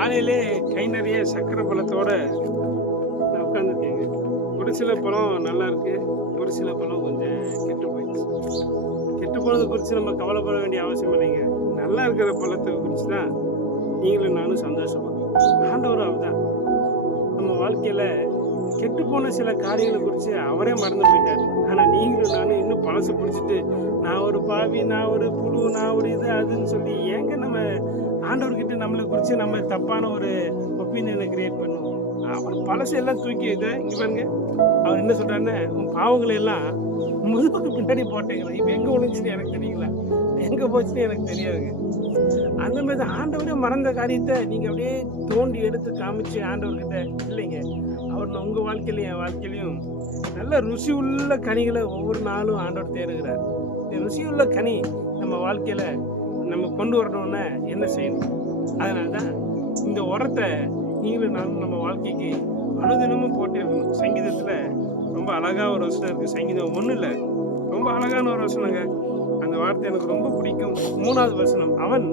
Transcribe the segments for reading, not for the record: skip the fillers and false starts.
காலையிலே கை நிறைய சக்கரை பழத்தோட நான் உட்காந்துருக்கேங்க. ஒரு சில பழம் நல்லா இருக்கு, ஒரு சில பழம் கொஞ்சம் கெட்டு போயிடுச்சு. கெட்டு போனதை குறித்து நம்ம கவலைப்பட வேண்டிய அவசியம் இல்லைங்க. நல்லா இருக்கிற பழத்தை குறித்து தான் நீங்களும் நானும் சந்தோஷப்படும். ஆண்டவர் அவர்தான் நம்ம வாழ்க்கையில் கெட்டு போன சில காரியங்களை குறித்து அவரே மறந்து போயிட்டார். ஆனால் நீங்களும் நானும் இன்னும் பழசு பிடிச்சிட்டு நான் ஒரு பாவி, நான் ஒரு புழு, நான் ஒரு இது அதுன்னு சொல்லி ஏங்க நம்ம ஆண்டவர்கிட்ட நம்மளை குறித்து நம்ம தப்பான ஒரு ஒப்பீனியனை கிரியேட் பண்ணுவோம். அவர் பழசு எல்லாம் தூக்கி இதை இங்கே பாருங்க. அவர் என்ன சொல்கிறாருன்னா, உன் பாவங்களை எல்லாம் முதுகுக்கு பின்னாடி போட்டேங்கிறார். இப்போ எங்கே ஒழிஞ்சுன்னு எனக்கு தெரியல, எங்கே போச்சுன்னு எனக்கு தெரியாதுங்க. அந்த மாதிரி ஆண்டவரே மறந்த காரியத்தை நீங்கள் அப்படியே தோண்டி எடுத்து காமிச்சு ஆண்டவர்கிட்ட இல்லைங்க. அவர் உங்கள் வாழ்க்கையிலையும் என் வாழ்க்கையிலையும் நல்ல ருசி உள்ள கனிகளை ஒவ்வொரு நாளும் ஆண்டவர் தேடுகிறார். இந்த ருசி உள்ள கனி நம்ம வாழ்க்கையில் நம்ம கொண்டு வரணும்னா என்ன செய்யணும்? அதனால தான் இந்த உரத்தை நீங்களும் நானும் நம்ம வாழ்க்கைக்கு அனுதினமும் போட்டே இருக்கணும். சங்கீதத்தில் ரொம்ப அழகாக ஒரு வசனம் இருக்குது. சங்கீதம் ஒன்றும் இல்லை, ரொம்ப அழகான ஒரு வசனங்க. அந்த வார்த்தை எனக்கு ரொம்ப பிடிக்கும். 3வது வசனம், அவன்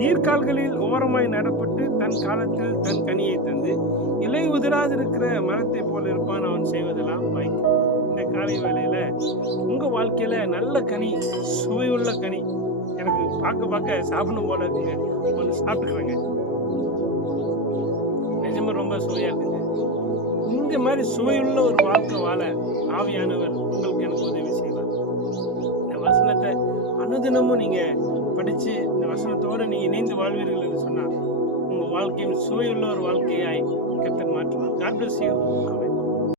நீர்க்கால்களில் ஓரமாய் நடப்பட்டு தன் காலத்தில் தன் கனியை தந்து இலை உதிராதிருக்கிற மரத்தை போல இருப்பான், அவன் செய்வதெல்லாம் வாய்க்கும். இந்த காலை வேளையில் உங்கள் வாழ்க்கையில் நல்ல கனி, சுவையுள்ள கனி எனக்கு பார்க்க சாப்பிடணும் போல இருக்குங்க. கொஞ்சம் சாப்பிட்டுக்கிறேங்க. நிஜமாக ரொம்ப சுவையாக இருக்குங்க. இந்த மாதிரி சுவையுள்ள ஒரு வாழ்க்கை வாழ ஆவியானவர் உங்களுக்கு எனக்கு உதவி செய்வார். இந்த வசனத்தை அனுதினமும் நீங்கள் படித்து இந்த வசனத்தோடு நீங்கள் இணைந்து வாழ்வீர்கள் என்று சொன்னால் உங்கள் வாழ்க்கையின் சுவையுள்ள ஒரு வாழ்க்கையாய் கர்த்தர் மாற்றுவார். God bless you.